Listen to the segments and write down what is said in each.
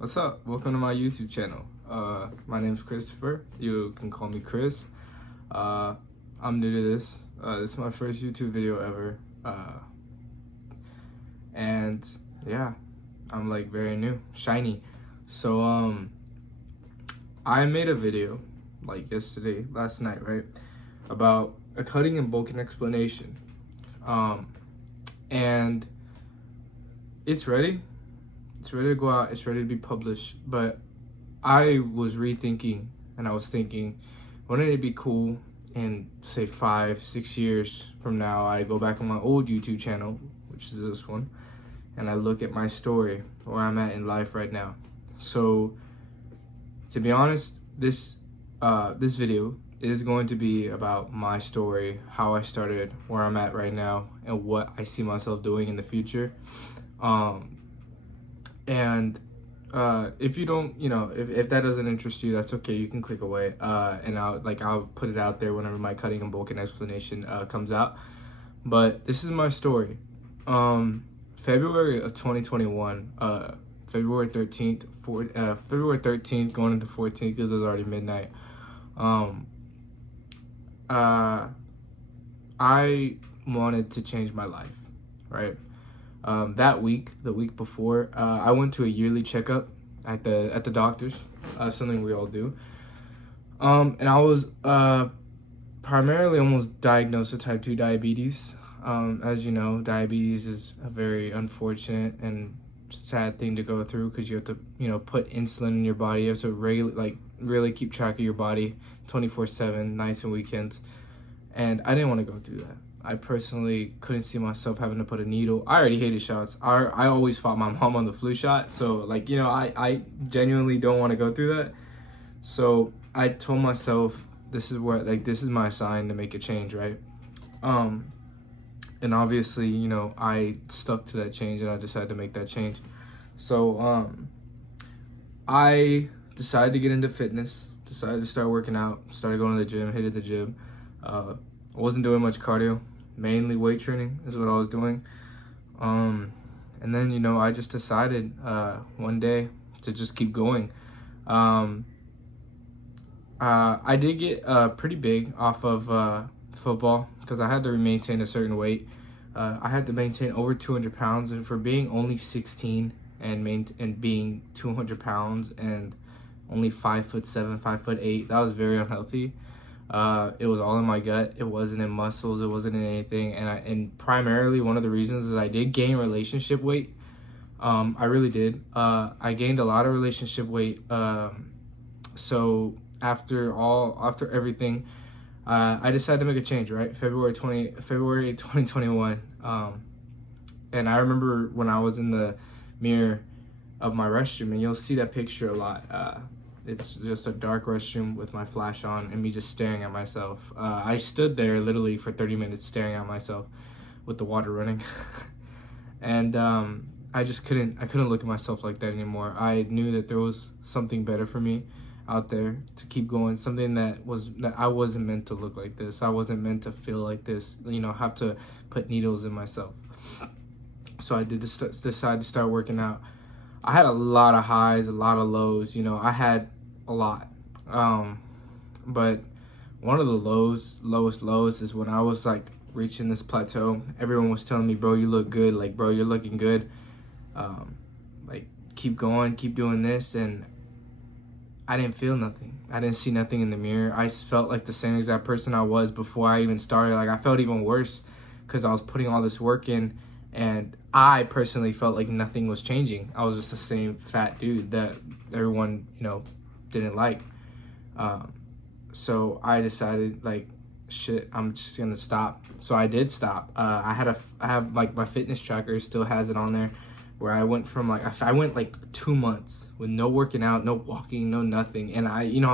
What's up? Welcome to my YouTube channel. My name's Christopher. You can call me Chris. Uh, I'm new to this. This is my first YouTube video ever. And yeah, I'm like very new, shiny. So I made a video like last night, right? About a cutting and bulking explanation. And it's ready. It's ready to go out. It's ready to be published. But I was rethinking, and I was thinking, wouldn't it be cool in say 5-6 years from now, I go back on my old YouTube channel, which is this one, and I look at my story, where I'm at in life right now. So to be honest, this video is going to be about my story, how I started, where I'm at right now, and what I see myself doing in the future. And if you don't, if that doesn't interest you, that's okay. You can click away. And I'll put it out there whenever my cutting and bulking explanation comes out. But this is my story. February of 2021, February 13th, February 13th going into 14th because it was already midnight. I wanted to change my life, right? That week, the week before, I went to a yearly checkup at the doctor's, something we all do. And I was primarily almost diagnosed with type 2 diabetes. As you know, diabetes is a very unfortunate and sad thing to go through because you have to, put insulin in your body. You have to really keep track of your body 24/7, nights and weekends. And I didn't want to go through that. I personally couldn't see myself having to put a needle. I already hated shots. I always fought my mom on the flu shot. So I genuinely don't want to go through that. So I told myself, this is my sign to make a change, right? And obviously, I stuck to that change and I decided to make that change. So I decided to get into fitness, decided to start working out, started going to the gym, hit the gym. I wasn't doing much cardio, mainly weight training is what I was doing. And then, I just decided one day to just keep going. I did get pretty big off of football because I had to maintain a certain weight. I had to maintain over 200 pounds, and for being only 16 and being 200 pounds and only 5'7", 5'8", that was very unhealthy. It was all in my gut. It wasn't in muscles. It wasn't in anything. And primarily one of the reasons is I did gain relationship weight. I really did. I gained a lot of relationship weight. So after everything, I decided to make a change, right? February 2021. And I remember when I was in the mirror of my restroom, and you'll see that picture a lot. It's just a dark restroom with my flash on and me just staring at myself. I stood there literally for 30 minutes staring at myself with the water running. And I couldn't look at myself like that anymore. I knew that there was something better for me out there to keep going, something that I wasn't meant to look like this. I wasn't meant to feel like this, have to put needles in myself. So I did decide to start working out. I had a lot of highs, a lot of lows. I had a lot. But one of the lowest lows is when I was like reaching this plateau. Everyone was telling me, bro, you look good. Like, bro, you're looking good. Like, keep going, keep doing this. And I didn't feel nothing. I didn't see nothing in the mirror. I felt like the same exact person I was before I even started. Like, I felt even worse because I was putting all this work in. And I personally felt like nothing was changing. I was just the same fat dude that everyone, didn't like. So I decided, like, shit, I'm just gonna stop. So I did stop. I have like my fitness tracker still has it on there, where I went from I went like 2 months with no working out, no walking, no nothing. And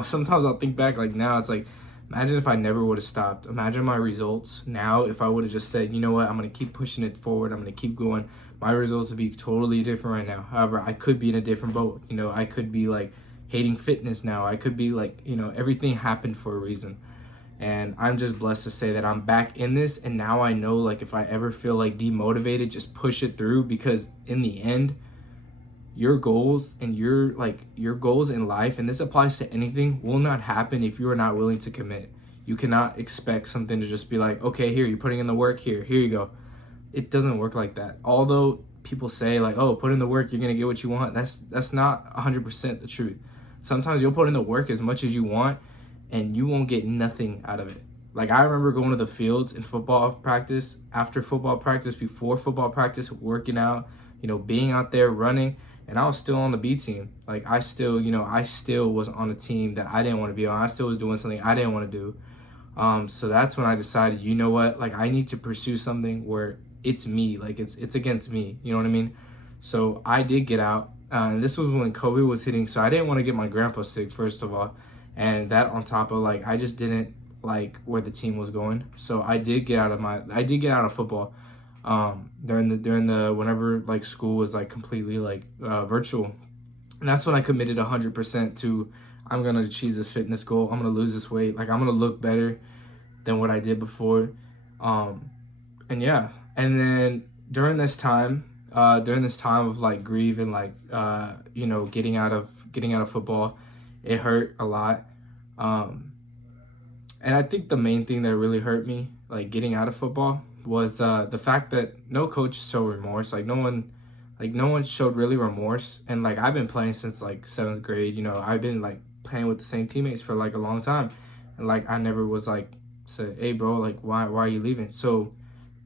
sometimes I'll think back, like, now it's like, imagine if I never would have stopped. Imagine my results now if I would have just said, you know what, I'm going to keep pushing it forward. I'm going to keep going. My results would be totally different right now. However, I could be in a different boat. I could be like hating fitness now. I could be like, everything happened for a reason. And I'm just blessed to say that I'm back in this. And now I know, like, if I ever feel like demotivated, just push it through, because in the end, your goals and your goals in life, and this applies to anything, will not happen if you are not willing to commit. You cannot expect something to just be like, okay, here, you're putting in the work, here you go. It doesn't work like that. Although people say like, oh, put in the work, you're gonna get what you want. That's not 100% the truth. Sometimes you'll put in the work as much as you want and you won't get nothing out of it. Like, I remember going to the fields in football practice, after football practice, before football practice, working out, being out there running, and I was still on the B team. Like, I still was on a team that I didn't want to be on. I still was doing something I didn't want to do. So that's when I decided, you know what, like, I need to pursue something where it's me, like it's against me, you know what I mean? So I did get out, and this was when COVID was hitting, so I didn't want to get my grandpa sick, first of all, and that on top of, like, I just didn't like where the team was going. So I did get out of football during the whenever like school was like completely like virtual, and that's when I committed 100% to, I'm gonna achieve this fitness goal, I'm gonna lose this weight, like I'm gonna look better than what I did before. And yeah, and then during this time of like grief and like getting out of football, it hurt a lot. And I think the main thing that really hurt me, like getting out of football, was the fact that no coach showed remorse. Like no one showed really remorse. And like I've been playing since like 7th grade. I've been like playing with the same teammates for like a long time, and like I never was like said, hey bro, like why are you leaving? So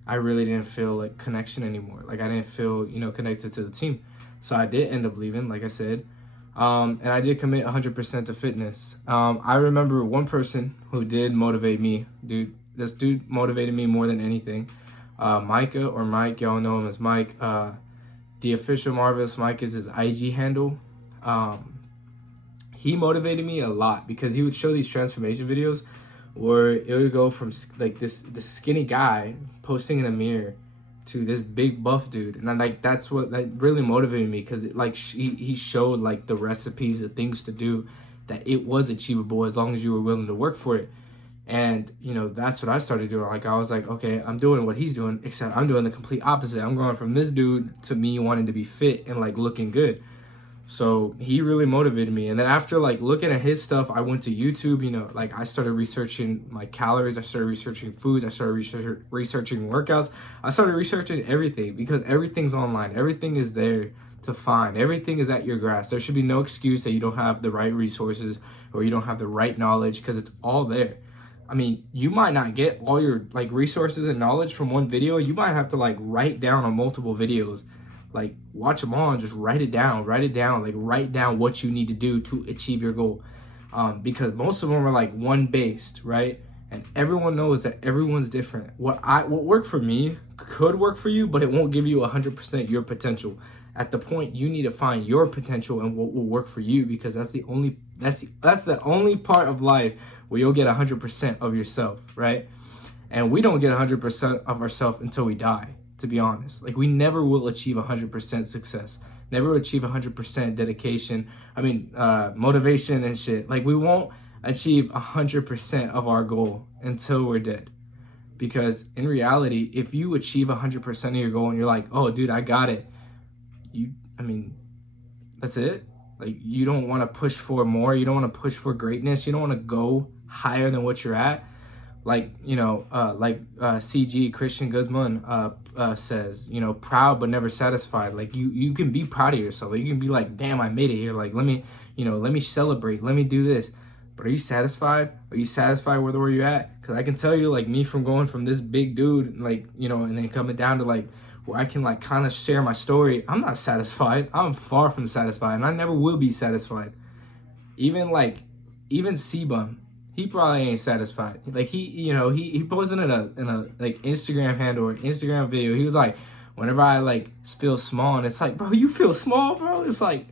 I really didn't feel like connection anymore. Like I didn't feel connected to the team. So I did end up leaving, like I said. And I did commit 100% to fitness. I remember one person who did motivate me. This dude motivated me more than anything. Micah, or Mike, y'all know him as Mike. The official Marvelous Mike is his IG handle. He motivated me a lot because he would show these transformation videos where it would go from like this skinny guy posting in a mirror to this big buff dude, and that's what really motivated me, because he showed like the recipes, the things to do, that it was achievable as long as you were willing to work for it. And that's what I started doing. Like I was like, okay, I'm doing what he's doing, except I'm doing the complete opposite. I'm going from this dude to me wanting to be fit and like looking good. So he really motivated me. And then after like looking at his stuff, I went to YouTube, like I started researching my calories. I started researching foods. I started researching workouts. I started researching everything, because everything's online. Everything is there to find. Everything is at your grasp. There should be no excuse that you don't have the right resources or you don't have the right knowledge, because it's all there. I mean, you might not get all your like resources and knowledge from one video. You might have to like write down on multiple videos. Like watch them all and just write it down, like write down what you need to do to achieve your goal. Because most of them are like one based, right? And everyone knows that everyone's different. What worked for me could work for you, but it won't give you 100% your potential. At the point, you need to find your potential and what will work for you, because that's the only part of life where you'll get 100% of yourself, right? And we don't get 100% of ourselves until we die, to be honest. Like we never will achieve 100% success, never achieve 100% dedication. Motivation and shit. Like we won't achieve 100% of our goal until we're dead. Because in reality, if you achieve 100% of your goal and you're like, oh dude, I got it, that's it. Like you don't want to push for more. You don't want to push for greatness. You don't want to go higher than what you're at. CG Christian Guzman says, proud but never satisfied. Like you can be proud of yourself. Like, you can be like, damn, I made it here. Like let me celebrate. Let me do this. But are you satisfied? Are you satisfied with where you're at? Because I can tell you, like me, from going from this big dude, like and then coming down to like where I can like kind of share my story, I'm not satisfied. I'm far from satisfied, and I never will be satisfied. Even C-Bum, he probably ain't satisfied. Like he posted in a like Instagram handle or Instagram video. He was like, whenever I like feel small, and it's like, bro, you feel small, bro. It's like,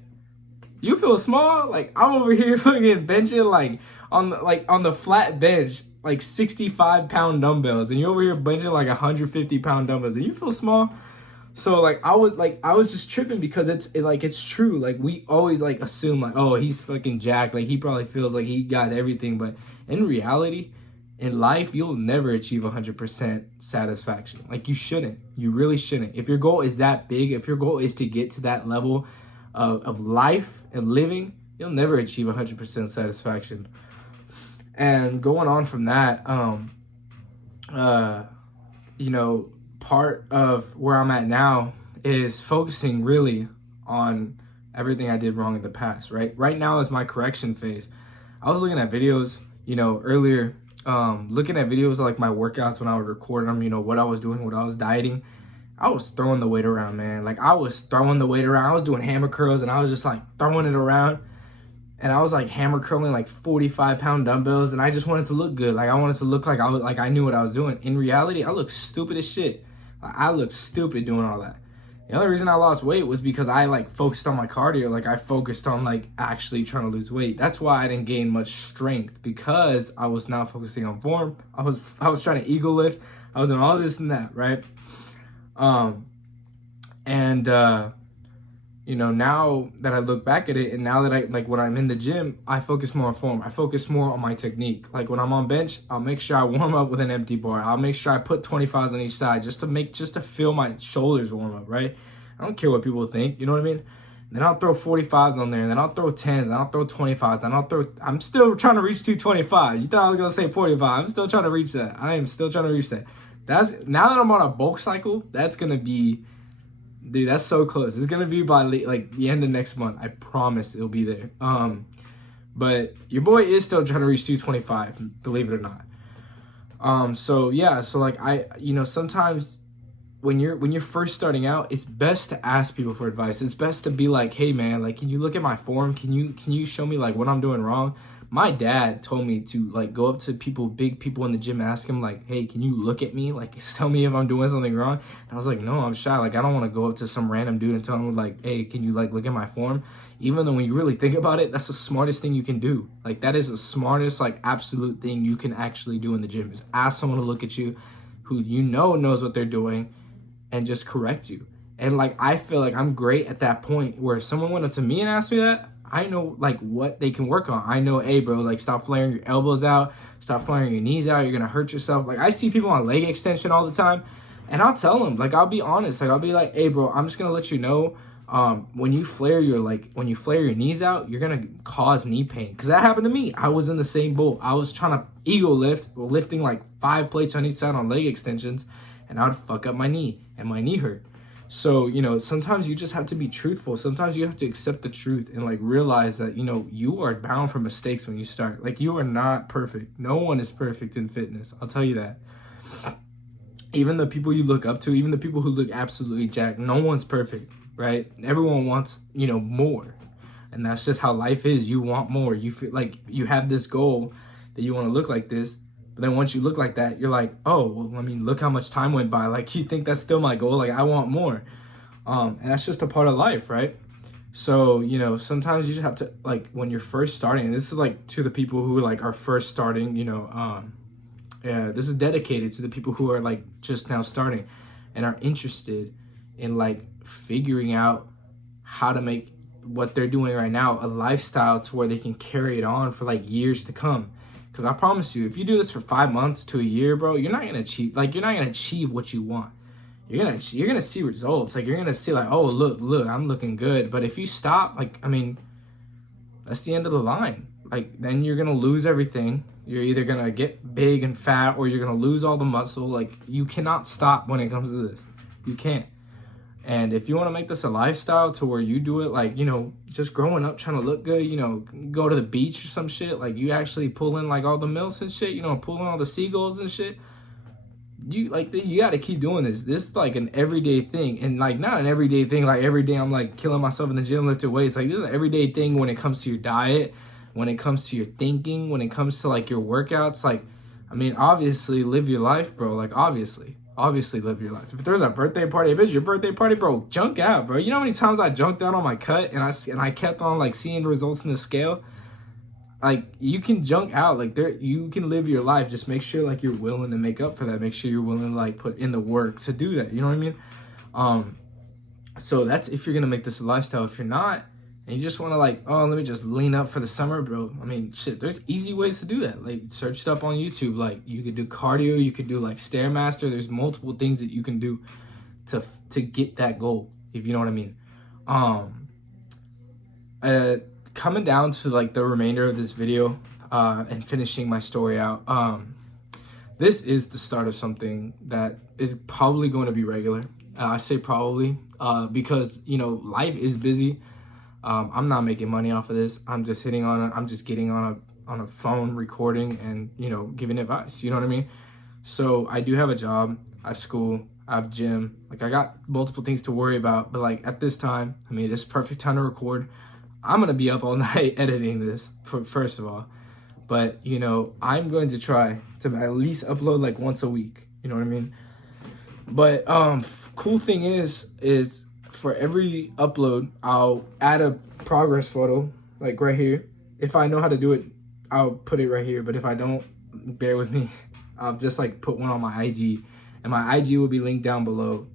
you feel small. Like I'm over here fucking benching like on the flat bench like 65-pound dumbbells, and you're over here benching like 150-pound dumbbells, and you feel small. So like I was just tripping, because it's true. Like we always like assume like, oh, he's fucking jacked, like he probably feels like he got everything, but in reality, in life, you'll never achieve 100% satisfaction. Like you shouldn't. You really shouldn't. If your goal is that big, if your goal is to get to that level of life and living, you'll never achieve 100% satisfaction. And going on from that, you know, part of where I'm at now is focusing really on everything I did wrong in the past, right? Right now is my correction phase. I was looking at videos, you know, earlier, looking at videos of like my workouts when I would record them, you know, what I was doing, what I was dieting. I was throwing the weight around, man. Like I was throwing the weight around. I was doing hammer curls and I was just like throwing it around. And I was like hammer curling like 45-pound dumbbells, and I just wanted to look good. Like I wanted to look like I knew what I was doing. In reality, I looked stupid as shit. Like, I looked stupid doing all that. The only reason I lost weight was because I like focused on my cardio. Like I focused on like actually trying to lose weight. That's why I didn't gain much strength, because I was not focusing on form. I was trying to ego lift. I was doing all this and that, right? You know, now that I look back at it, and now that I, like when I'm in the gym, I focus more on form. I focus more on my technique. Like when I'm on bench, I'll make sure I warm up with an empty bar. I'll make sure I put 25s on each side just to feel my shoulders warm up, right? I don't care what people think, you know what I mean? Then I'll throw 45s on there, and then I'll throw 10s, and I'll throw 25s, and I'm still trying to reach 225. You thought I was gonna say 45. I'm still trying to reach that. I am still trying to reach that. Now that I'm on a bulk cycle, that's gonna be, dude, that's so close. It's gonna be by like the end of next month. I promise it'll be there. But your boy is still trying to reach 225, believe it or not. So yeah, so like you know, sometimes when you're first starting out, it's best to ask people for advice. It's best to be like, hey man, like, can you look at my form? Can you show me like what I'm doing wrong? My dad told me to like go up to big people in the gym, and ask him like, hey, can you look at me? Like, tell me if I'm doing something wrong. And I was like, no, I'm shy. Like, I don't want to go up to some random dude and tell him like, hey, can you like look at my form? Even though when you really think about it, that's the smartest thing you can do. Like, that is the smartest, like, absolute thing you can actually do in the gym, is ask someone to look at you who you know knows what they're doing and just correct you. And like, I feel like I'm great at that point where if someone went up to me and asked me that, I know like what they can work on. I know, hey bro, like stop flaring your elbows out, stop flaring your knees out, you're gonna hurt yourself. Like I see people on leg extension all the time, and I'll tell them, like, I'll be honest, like I'll be like, hey bro, I'm just gonna let you know, when you flare your knees out, you're gonna cause knee pain. Because that happened to me. I was in the same boat. I was trying to ego lifting like 5 plates on each side on leg extensions, and I would fuck up my knee, and my knee hurt. So, you know, sometimes you just have to be truthful. Sometimes you have to accept the truth and like realize that, you know, you are bound for mistakes when you start. Like, you are not perfect. No one is perfect in fitness. I'll tell you that. Even the people you look up to, even the people who look absolutely jacked, no one's perfect, right? Everyone wants, you know, more. And that's just how life is. You want more. You feel like you have this goal that you want to look like this. But then once you look like that, you're like, oh, well, I mean, look how much time went by. Like, you think that's still my goal? Like, I want more. And that's just a part of life, right? So, you know, sometimes you just have to, like, when you're first starting, and this is, like, to the people who, like, are first starting, you know, yeah, this is dedicated to the people who are, like, just now starting and are interested in, like, figuring out how to make what they're doing right now a lifestyle to where they can carry it on for, like, years to come. Because I promise you, if you do this for 5 months to a year, bro, you're not gonna achieve what you want. You're gonna see results. Like, you're gonna see like, oh, look, I'm looking good. But if you stop, like, I mean, that's the end of the line. Like, then you're gonna lose everything. You're either gonna get big and fat, or you're gonna lose all the muscle. Like, you cannot stop when it comes to this. You can't. And if you want to make this a lifestyle to where you do it, like, you know, just growing up trying to look good, you know, go to the beach or some shit, like, you actually pull in, like, all the mills and shit, you know, pull in all the seagulls and shit, you got to keep doing this. This is, like, an everyday thing. And, like, not an everyday thing, like, every day I'm, like, killing myself in the gym, lifting weights. Like, this is an everyday thing when it comes to your diet, when it comes to your thinking, when it comes to, like, your workouts. Like, I mean, obviously, live your life, bro. Like, obviously live your life. If there's a birthday party, if it's your birthday party, bro, junk out, bro. You know how many times I junked out on my cut and I kept on like seeing results in the scale? Like, you can junk out, like, you can live your life. Just make sure like you're willing to make up for that. Make sure you're willing to like put in the work to do that. You know what I mean? So that's if you're gonna make this a lifestyle. If you're not, and you just want to like, oh, let me just lean up for the summer, bro. I mean, shit, there's easy ways to do that. Like, search it up on YouTube. Like, you could do cardio, you could do like Stairmaster. There's multiple things that you can do to get that goal, if you know what I mean. coming down to like the remainder of this video and finishing my story out, this is the start of something that is probably going to be regular. I say probably because, you know, life is busy. I'm not making money off of this. I'm just getting on a phone recording and, you know, giving advice. You know what I mean? So I do have a job, I have school, I have gym. Like, I got multiple things to worry about. But like at this time, I mean, this is perfect time to record. I'm gonna be up all night editing this, first of all. But, you know, I'm going to try to at least upload like once a week. You know what I mean? But cool thing is for every upload, I'll add a progress photo, like right here. If I know how to do it, I'll put it right here. But if I don't, bear with me. I'll just like put one on my IG, and my IG will be linked down below.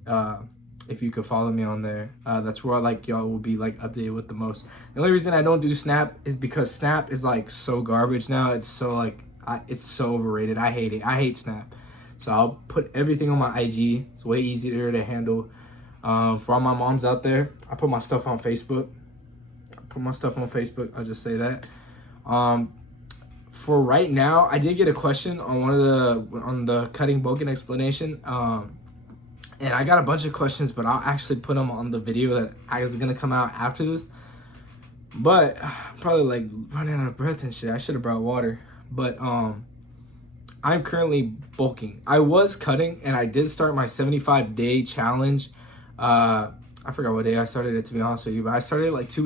If you could follow me on there, that's where like y'all will be like updated with the most. The only reason I don't do Snap is because Snap is like so garbage now. It's so like it's so overrated. I hate it. I hate Snap. So I'll put everything on my IG. It's way easier to handle. For all my moms out there, I put my stuff on Facebook. I'll just say that. For right now, I did get a question on the cutting bulking explanation. And I got a bunch of questions, but I'll actually put them on the video that is gonna come out after this. But I'm probably like running out of breath and shit. I should have brought water. But I'm currently bulking. I was cutting, and I did start my 75-day challenge. I forgot what day I started it, to be honest with you, but I started it like 3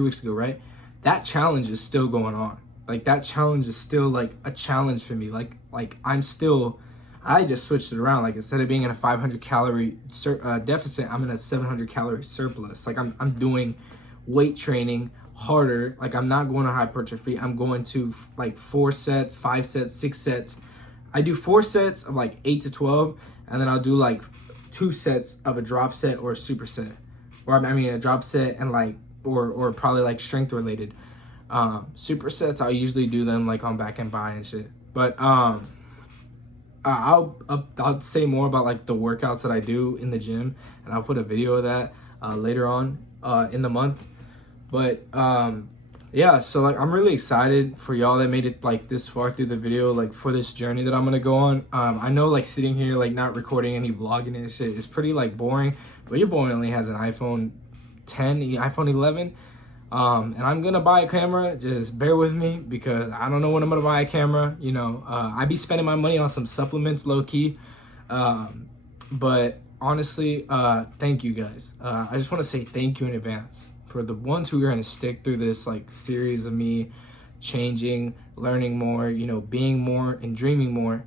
weeks ago, right? That challenge is still going on. Like, that challenge is still like a challenge for me. Like I just switched it around. Like, instead of being in a 500 calorie deficit, I'm in a 700 calorie surplus. Like, I'm doing weight training harder. Like, I'm not going to hypertrophy. I'm going to like 4 sets, 5 sets, 6 sets. I do 4 sets of like 8 to 12, and then I'll do like 2 sets of a drop set or a superset, or I mean a drop set and like or probably like strength related. Supersets, I'll usually do them like on back and by and shit. But I'll say more about like the workouts that I do in the gym, and I'll put a video of that later on in the month. But yeah, so like I'm really excited for y'all that made it like this far through the video, like for this journey that I'm gonna go on. I know like sitting here like not recording any vlogging and shit is pretty like boring, but your boy only has an iPhone 10, iPhone 11. And I'm gonna buy a camera. Just bear with me because I don't know when I'm gonna buy a camera. You know, I be spending my money on some supplements, low key. But honestly, thank you guys. I just want to say thank you in advance for the ones who are gonna stick through this like series of me changing, learning more, you know, being more and dreaming more.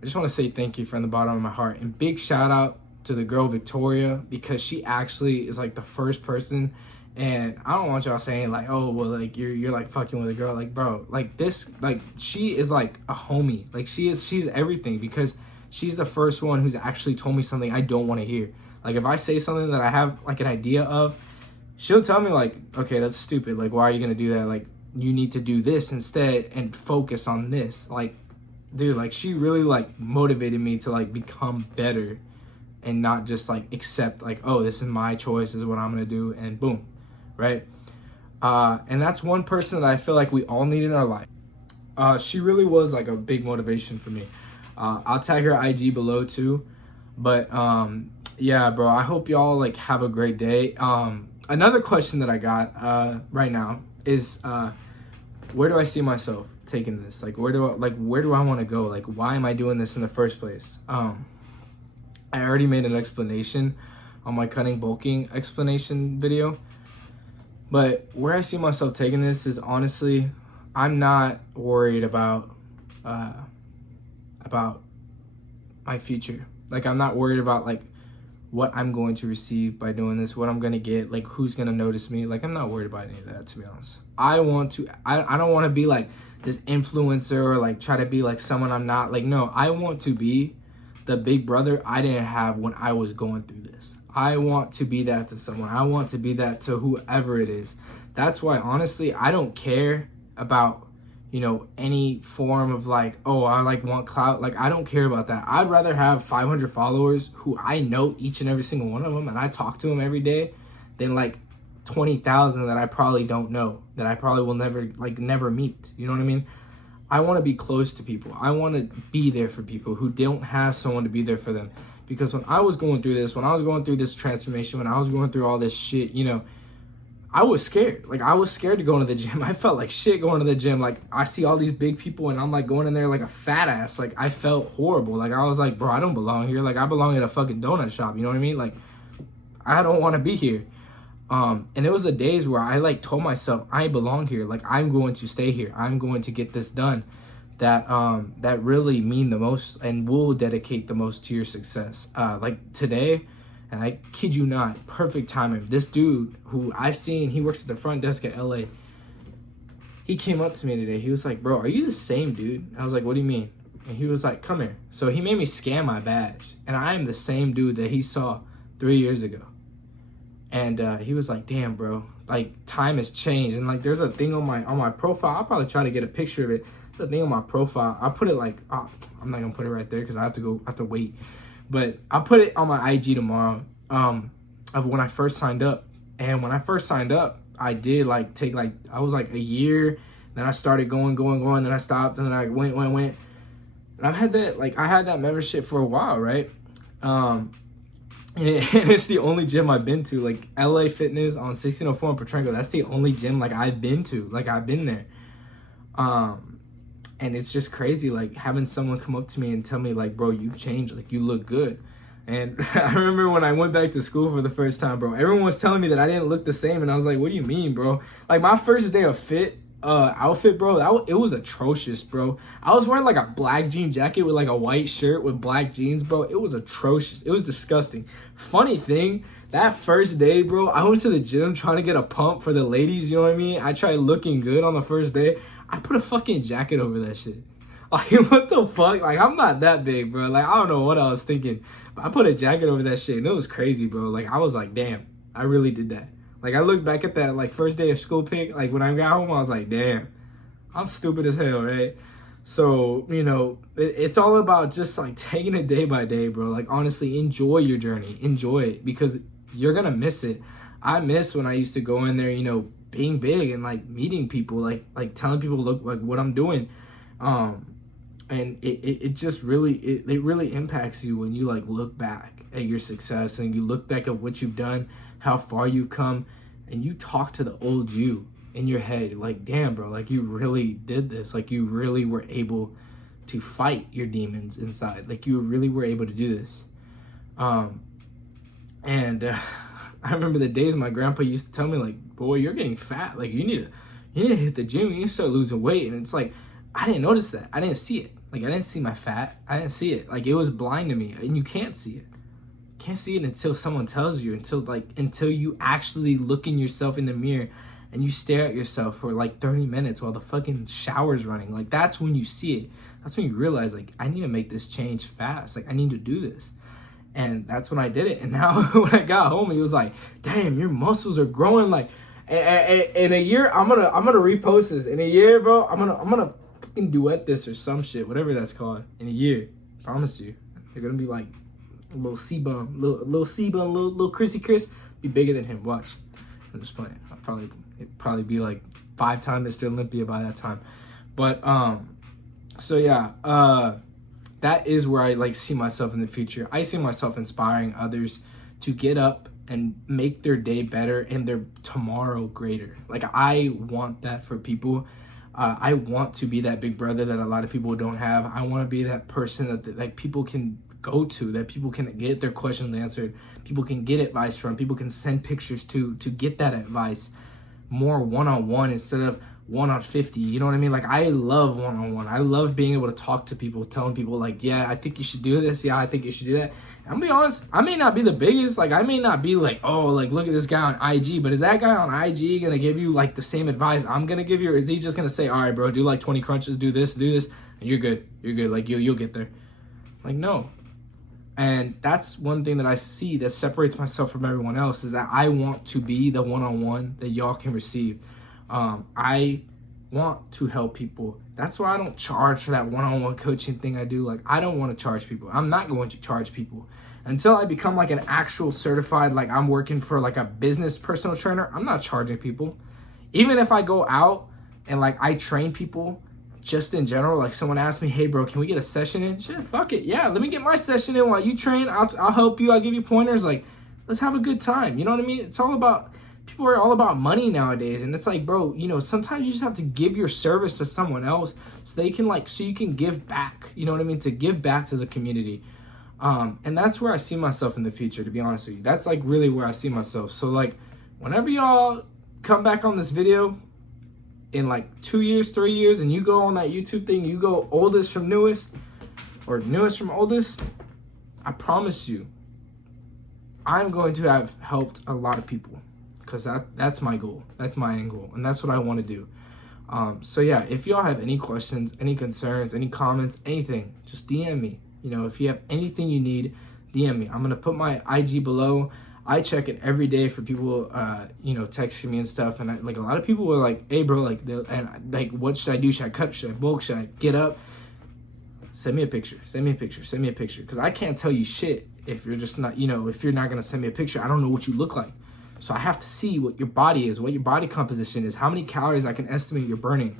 I just want to say thank you from the bottom of my heart, and big shout out to the girl Victoria, because she actually is like the first person. And I don't want y'all saying like, oh, well, like you're like fucking with a girl. Like, bro, like this, like she is like a homie. Like she's everything, because she's the first one who's actually told me something I don't want to hear. Like, if I say something that I have like an idea of, she'll tell me like, okay, that's stupid. Like, why are you gonna do that? Like, you need to do this instead and focus on this. Like, dude, like she really like motivated me to like become better and not just like accept like, oh, this is my choice, this is what I'm gonna do, and boom. Right? And that's one person that I feel like we all need in our life. She really was like a big motivation for me. I'll tag her IG below too. But yeah, bro, I hope y'all like have a great day. Another question that I got right now is where do I see myself taking this? Like, where do I want to go? Like, why am I doing this in the first place? I already made an explanation on my cutting bulking explanation video. But where I see myself taking this is, honestly, I'm not worried about my future. Like, I'm not worried about like what I'm going to receive by doing this, what I'm gonna get, like who's gonna notice me. Like, I'm not worried about any of that, to be honest. I don't want to be like this influencer or like try to be like someone I'm not. Like, no, I want to be the big brother I didn't have when I was going through this. I want to be that to someone. I want to be that to whoever it is. That's why, honestly, I don't care about, you know, any form of like, oh, I like want clout. Like, I don't care about that. I'd rather have 500 followers who I know each and every single one of them and I talk to them every day than like 20,000 that I probably don't know, that I probably will never meet. You know what I mean? I want to be close to people. I want to be there for people who don't have someone to be there for them. Because when I was going through this transformation, when I was going through all this shit, you know, I was scared. Like, I was scared to go into the gym. I felt like shit going to the gym. Like, I see all these big people and I'm like going in there like a fat ass. Like, I felt horrible. Like, I was like, bro, I don't belong here. Like, I belong at a fucking donut shop. You know what I mean? Like, I don't want to be here. And it was the days where I like told myself, I belong here. Like, I'm going to stay here. I'm going to get this done. That really mean the most and will dedicate the most to your success. Like today, and I kid you not, perfect timing. This dude who I've seen, he works at the front desk at LA. He came up to me today. He was like, bro, are you the same dude? I was like, what do you mean? And he was like, come here. So he made me scan my badge. And I am the same dude that he saw 3 years ago. And he was like, damn, bro, like time has changed. And like, there's a thing on my profile. I'll probably try to get a picture of it. There's a thing on my profile. I put it like, I'm not gonna put it right there because I have to wait. But I'll put it on my IG tomorrow of when I first signed up. And when I first signed up, I did like take like, I was like a year. Then I started going. Then I stopped. And then I went. And I've had that, like, I had that membership for a while, right? And it's the only gym I've been to, like LA Fitness on 1604 in Petrenko. That's the only gym like I've been to, like I've been there. And it's just crazy, like having someone come up to me and tell me like, bro, you've changed, like you look good. And I remember when I went back to school for the first time, bro, everyone was telling me that I didn't look the same. And I was like, what do you mean, bro? Like my first day of outfit, bro, it was atrocious, bro. I was wearing like a black jean jacket with like a white shirt with black jeans, bro. It was atrocious. It was disgusting. Funny thing, that first day, bro, I went to the gym trying to get a pump for the ladies, you know what I mean? I tried looking good on the first day. I put a fucking jacket over that shit. Like, what the fuck? Like, I'm not that big, bro. Like, I don't know what I was thinking. But I put a jacket over that shit, and it was crazy, bro. Like, I was like, damn, I really did that. Like, I looked back at that, like, first day of school pic. Like, when I got home, I was like, damn, I'm stupid as hell, right? So, you know, it's all about just, like, taking it day by day, bro. Like, honestly, enjoy your journey. Enjoy it, because you're gonna miss it. I miss when I used to go in there, you know, being big and, like, meeting people, like telling people, look, like, what I'm doing. And it just really, it really impacts you when you, like, look back at your success and you look back at what you've done, how far you've come, and you talk to the old you in your head, like, damn, bro, like, you really did this. Like, you really were able to fight your demons inside. Like, you really were able to do this. I remember the days my grandpa used to tell me, like, boy, you're getting fat. Like, you need to hit the gym. You need to start losing weight. And it's like, I didn't notice that. I didn't see it. Like, I didn't see my fat. I didn't see it. Like, it was blind to me. And you can't see it. You can't see it until someone tells you, until you actually look in yourself in the mirror and you stare at yourself for like 30 minutes while the fucking shower's running. Like, that's when you see it. That's when you realize, like, I need to make this change fast. Like, I need to do this. And that's when I did it. And now when I got home, he was like, damn, your muscles are growing. Like, in a year, I'm gonna repost this. In a year, bro, I'm gonna fucking duet this or some shit, whatever that's called. In a year, promise you, they're gonna be like a little C-bum, little Chrissy Chris, be bigger than him. Watch. I'm just playing. It'd probably be like 5-time Mr. Olympia by that time. But so yeah, that is where I like see myself in the future. I see myself inspiring others to get up and make their day better and their tomorrow greater. Like, I want that for people. I want to be that big brother that a lot of people don't have. I want to be that person that like people can go to, that people can get their questions answered, people can get advice from, people can send pictures to get that advice more one-on-one instead of 1-on-50. You know what I mean? Like, I love one-on-one. I love being able to talk to people, telling people like, yeah, I think you should do this. Yeah, I think you should do that. I'm gonna be honest, I may not be the biggest. Like, I may not be like, oh, like, look at this guy on IG, but is that guy on IG gonna give you like the same advice I'm gonna give you? Or is he just gonna say, all right, bro, do like 20 crunches, do this, and you're good. You're good. Like, you'll get there. Like, no. And that's one thing that I see that separates myself from everyone else, is that I want to be the one-on-one that y'all can receive. I want to help people. That's why I don't charge for that one-on-one coaching thing I do. Like, I don't want to charge people. I'm not going to charge people until I become like an actual certified, like I'm working for like a business personal trainer. I'm not charging people. Even if I go out and like I train people just in general, like someone asked me, hey bro, can we get a session in? Shit, fuck it. Yeah, let me get my session in while you train. I'll help you. I'll give you pointers. Like, let's have a good time. You know what I mean? It's all about, people are all about money nowadays. And it's like, bro, you know, sometimes you just have to give your service to someone else so they can like, so you can give back, you know what I mean? To give back to the community. And that's where I see myself in the future, to be honest with you. That's like really where I see myself. So like, whenever y'all come back on this video in like 2 years, 3 years, and you go on that YouTube thing, you go oldest from newest or newest from oldest, I promise you, I'm going to have helped a lot of people, because that's my goal. That's my end goal, and that's what I want to do. So yeah, if y'all have any questions, any concerns, any comments, anything, just DM me. You know, if you have anything you need, DM me. I'm going to put my IG below. I check it every day for people, you know, texting me and stuff. And like a lot of people were like, hey bro, like what should I do? Should I cut? Should I bulk? Should I get up? Send me a picture. Send me a picture. Send me a picture. Because I can't tell you shit if you're just not, you know, if you're not going to send me a picture. I don't know what you look like. So I have to see what your body is, what your body composition is, how many calories I can estimate you're burning.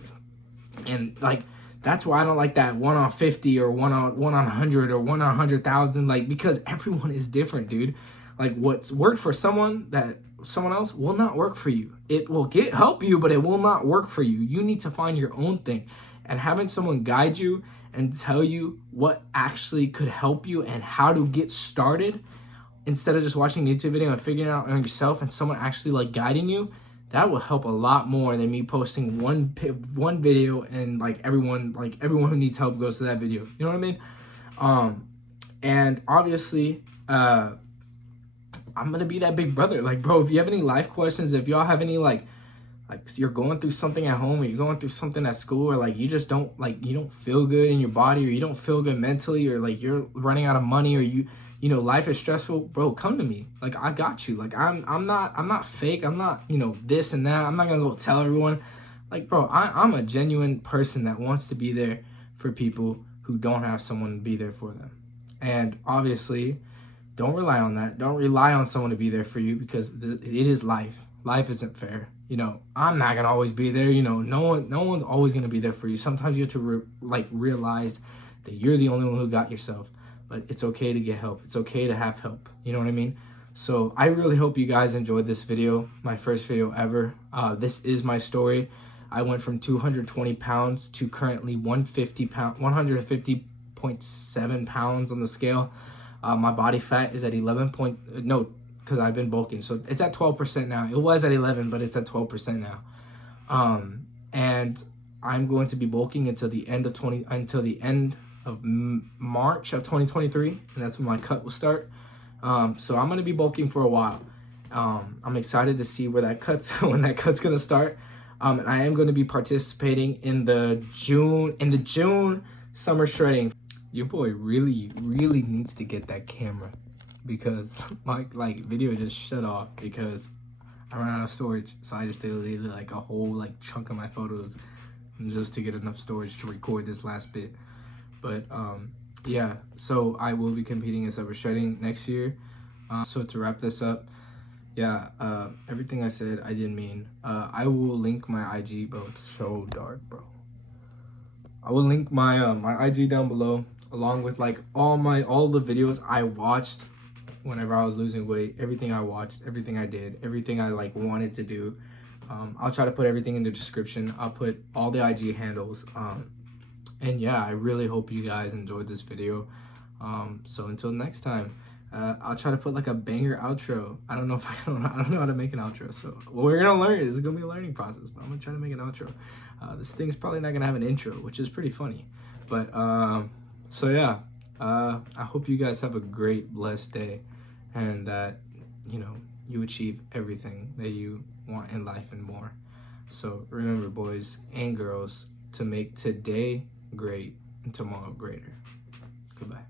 And like, that's why I don't like that 1 on 50 or 1 on 100 or 1 on 100,000. Like, because everyone is different, dude. Like, what's worked for someone else will not work for you. It will help you, but it will not work for you. You need to find your own thing. And having someone guide you and tell you what actually could help you and how to get started, instead of just watching a YouTube video and figuring it out on yourself, and someone actually like guiding you, that will help a lot more than me posting one video and like everyone who needs help goes to that video. You know what I mean? And obviously, I'm gonna be that big brother. Like, bro, if you have any life questions, if y'all have any like you're going through something at home, or you're going through something at school, or like you just don't you don't feel good in your body, or you don't feel good mentally, or like you're running out of money, or you know, life is stressful, bro, come to me. Like, I got you. Like, I'm not fake. I'm not, you know, this and that. I'm not gonna go tell everyone. Like, bro, I'm a genuine person that wants to be there for people who don't have someone to be there for them. And obviously, don't rely on that. Don't rely on someone to be there for you, because it is life. Life isn't fair. You know, I'm not gonna always be there. You know, no one's always gonna be there for you. Sometimes you have to realize that you're the only one who got yourself. But it's okay to get help. It's okay to have help. You know what I mean? So I really hope you guys enjoyed this video, my first video ever. This is my story. I went from 220 pounds to currently 150.7 pounds on the scale. My body fat is at because I've been bulking. So it's at 12% now. It was at 11, but it's at 12% now. And I'm going to be bulking until the end of March of 2023, and that's when my cut will start. So I'm gonna be bulking for a while. I'm excited to see when that cut's gonna start. And I am gonna be participating in the June summer shredding. Your boy really needs to get that camera, because my video just shut off because I ran out of storage. So I just deleted like a whole chunk of my photos just to get enough storage to record this last bit. But yeah, so I will be competing in summer shredding next year. So to wrap this up, yeah, everything I said I didn't mean. I will link my IG, bro. It's so dark, bro. I will link my my IG down below, along with all the videos I watched whenever I was losing weight. Everything I watched, everything I did, everything I wanted to do. I'll try to put everything in the description. I'll put all the IG handles. And yeah, I really hope you guys enjoyed this video. So until next time, I'll try to put a banger outro. I don't know how to make an outro. So we're gonna learn. It's gonna be a learning process, but I'm gonna try to make an outro. This thing's probably not gonna have an intro, which is pretty funny. But so yeah, I hope you guys have a great, blessed day, and that you achieve everything that you want in life and more. So remember, boys and girls, to make today great and tomorrow greater. Goodbye.